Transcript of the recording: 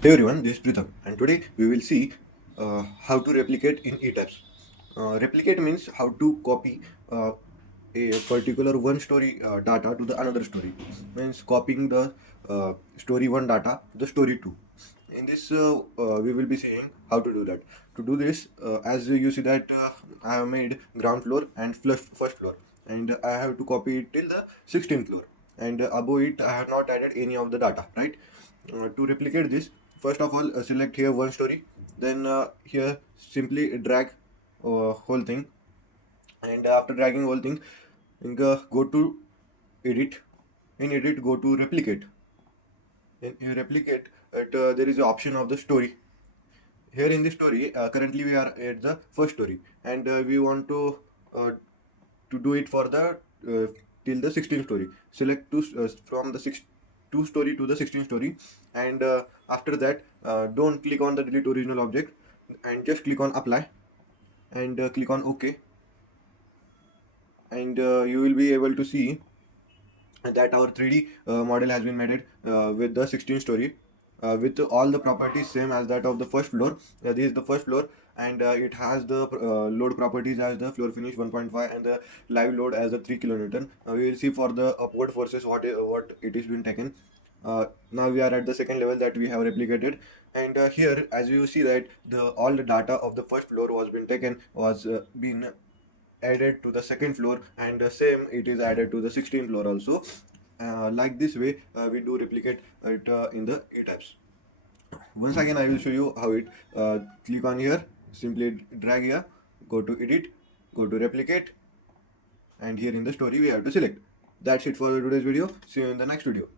Hey everyone, this is Pritham, and today we will see how to replicate in ETABS. Replicate means how to copy a particular one story data to the another story. Means copying the story one data to the story two. In this, we will be seeing how to do that. To do this, as you see that I have made ground floor and first floor, and I have to copy it till the 16th floor. And above it, I have not added any of the data, right? To replicate this, first of all, select here one story, then here simply drag whole thing, and after dragging whole thing, go to edit. In edit, go to replicate. In replicate, there is an option of the story. Here in the story, currently we are at the first story, and we want uh, to do it for the till the 16th story. Select from the 2 story to the 16th story, and after that, don't click on the delete original object, and just click on apply, and click on OK, and you will be able to see that our 3D model has been made with the 16 story, with all the properties same as that of the first floor. This is the first floor, and it has the load properties as the floor finish 1.5 and the live load as the 3 kilonewton. We will see for the upward forces what it is been taken. Now we are at the second level that we have replicated, and here as you see that the all the data of the first floor was been taken, was been added to the second floor, and the same it is added to the 16th floor also. Like this way, we do replicate it in the ETABS. Once again, I will show you how it. Click on here, simply drag here, go to edit, go to replicate, and here in the story we have to select. That's it for today's video. See you in the next video.